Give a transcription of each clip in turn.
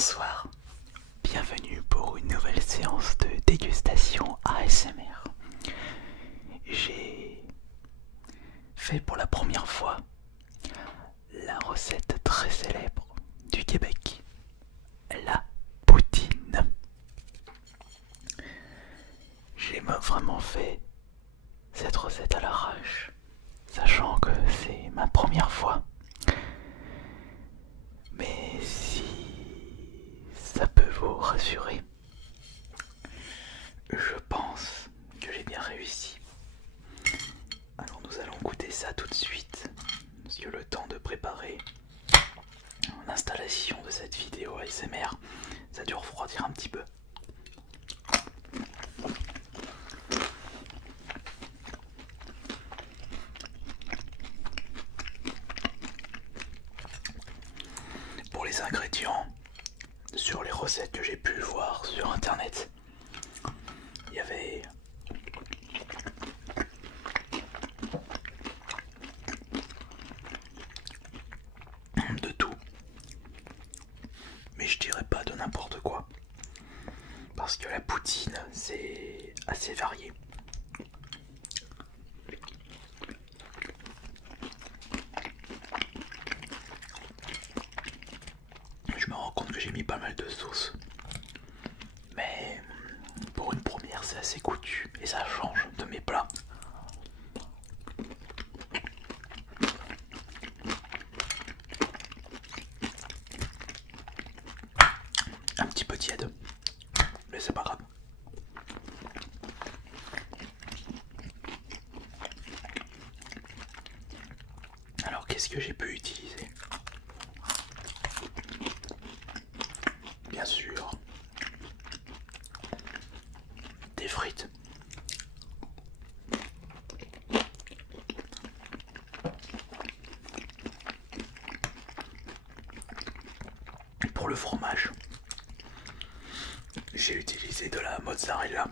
Bonsoir, bienvenue pour une nouvelle séance de dégustation ASMR. J'ai fait pour la première fois la recette très célèbre du Québec, la poutine. J'ai vraiment fait cette recette à l'arrache, sachant que c'est ma première fois. Mais si ça peut vous rassurer, je pense que j'ai bien réussi. Alors nous allons goûter ça tout de suite, parce que le temps de préparer l'installation de cette vidéo ASMR, ça a dû refroidir un petit peu. Pour les ingrédients, sur les recettes que j'ai pu voir sur internet, il y avait de tout, mais je dirais pas de n'importe quoi, parce que la poutine c'est assez varié. Je me rends compte que j'ai mis pas mal de sauce, mais pour une première c'est assez goûtu et ça change de mes plats. Un petit peu tiède, mais c'est pas grave. Alors qu'est-ce que j'ai pu utiliser? Bien sûr, des frites. Pour le fromage, j'ai utilisé de la mozzarella.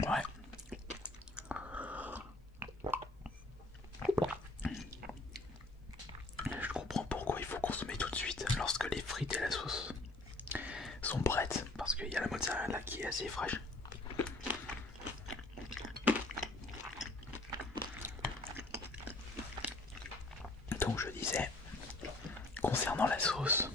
Ouais. Je comprends pourquoi il faut consommer tout de suite lorsque les frites et la sauce sont prêtes, parce qu'il y a la mozzarella qui est assez fraîche. Donc je disais, concernant la sauce,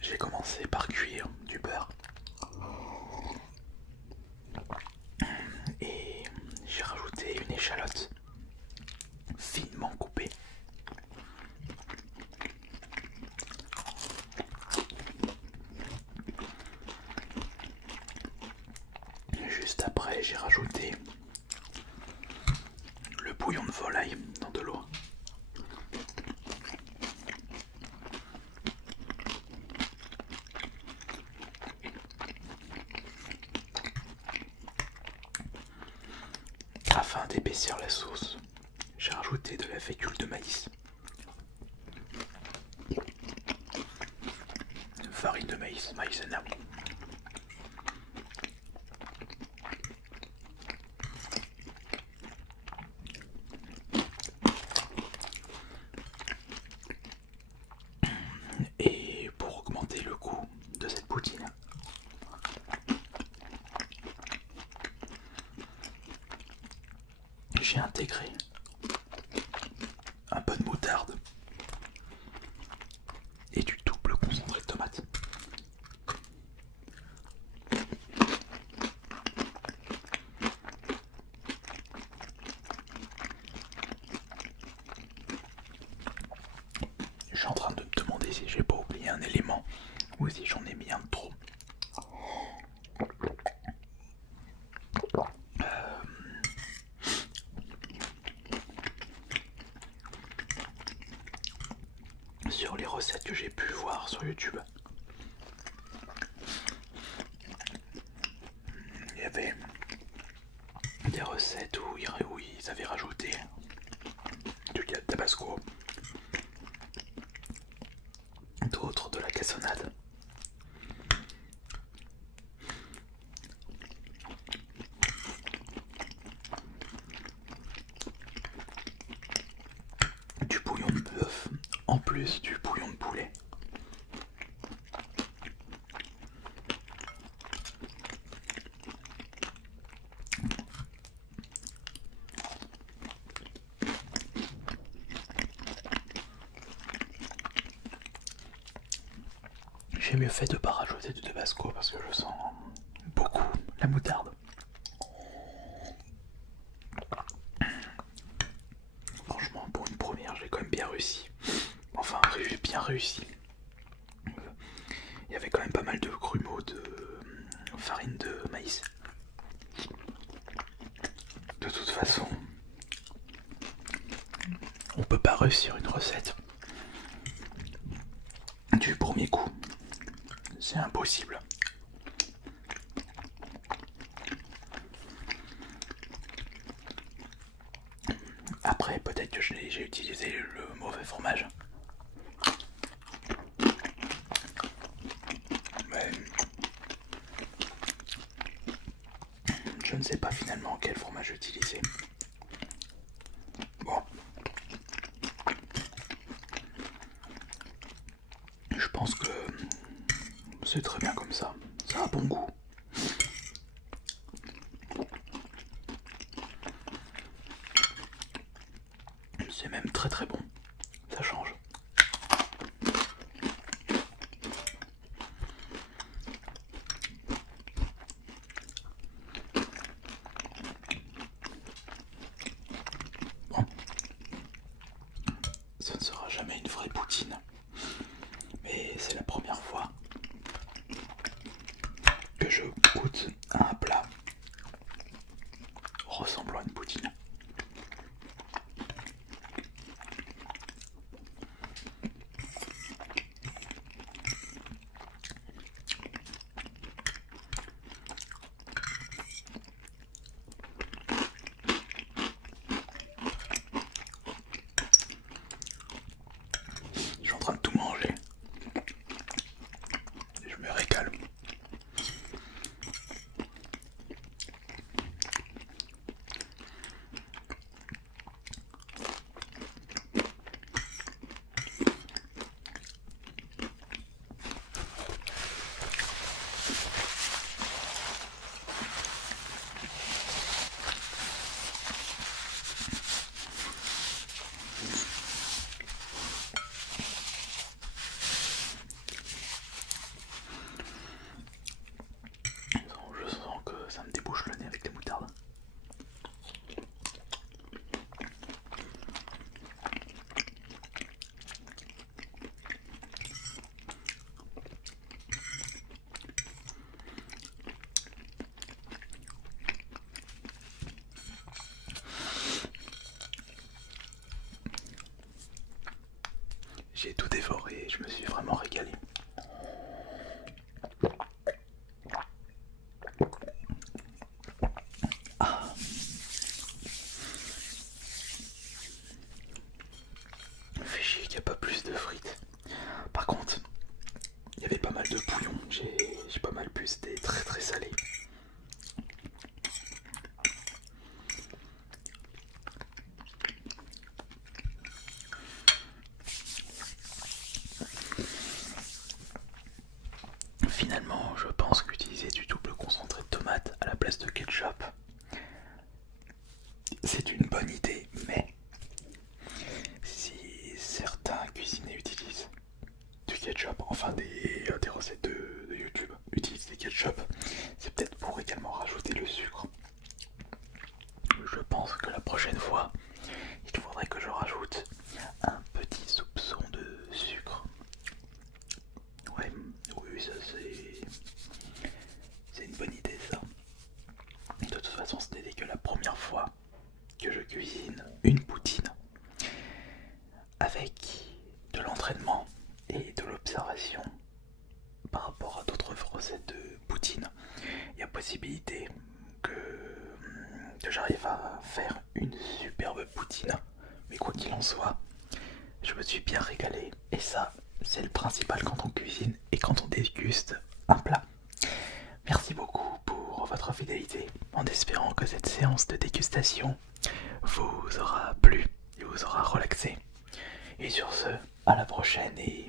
j'ai commencé par cuire du beurre et j'ai rajouté une échalote finement coupée. Juste après, j'ai rajouté le bouillon de volaille dans de l'eau. Afin d'épaissir la sauce, j'ai rajouté de la fécule de maïs. Farine de maïs, maïzena. Et pour augmenter le goût de cette poutine, j'ai intégré un peu de moutarde et du double concentré de tomate. Je suis en train de me demander si j'ai pas oublié un élément ou si j'en ai mis un de trop. Sur les recettes que j'ai pu voir sur YouTube, y avait des recettes où ils avaient rajouté du tabasco, d'autres de la cassonade. Du bouillon de bœuf en plus du bouillon de poulet. J'ai mieux fait de ne pas rajouter du tabasco parce que je sens beaucoup la moutarde. Franchement, pour une première, j'ai quand même bien réussi. Enfin, bien réussi. Il y avait quand même pas mal de grumeaux de farine de maïs. De toute façon, on peut pas réussir une recette du premier coup. C'est impossible. Après, peut-être que j'ai utilisé le mauvais fromage. Mais je ne sais pas finalement quel fromage utiliser. Bon. Je pense que c'est très bien comme ça. Ça a bon goût. C'est même très très bon. Ça change. Bon. Ce ne sera jamais une vraie poutine. Mais c'est la première fois que je goûte à un plat ressemblant à une poutine. Je suis en train de tout manger. Et je me régale. Je sens que ça me débouche le nez avec les moutardes. J'ai tout dévoré et je me suis vraiment régalé. Ah. Fait chier qu'il n'y a pas plus de frites. Par contre, il y avait pas mal de bouillon. J'ai pas mal bu, c'était très très salé. Finalement, je pense qu'utiliser du double concentré de tomate à la place de ketchup, c'est une bonne idée, mais si certains cuisiniers utilisent du ketchup, enfin des recettes de YouTube utilisent des ketchup, c'est peut-être pour également rajouter le sucre. Je pense que la prochaine fois, il faudrait que je rajoute un petit soupçon de sucre. Ouais, oui, ça c'est une bonne idée ça. De toute façon, ce n'était que la première fois que je cuisine une poutine avec de l'entraînement et de l'observation par rapport à d'autres recettes de poutine. Il y a possibilité que j'arrive à faire une superbe poutine. Mais quoi qu'il en soit, je me suis bien régalé. Et ça, c'est le principal quand on cuisine et quand on déguste un plat. Merci beaucoup pour votre fidélité, en espérant que cette séance de dégustation vous aura plu et vous aura relaxé. Et sur ce, à la prochaine et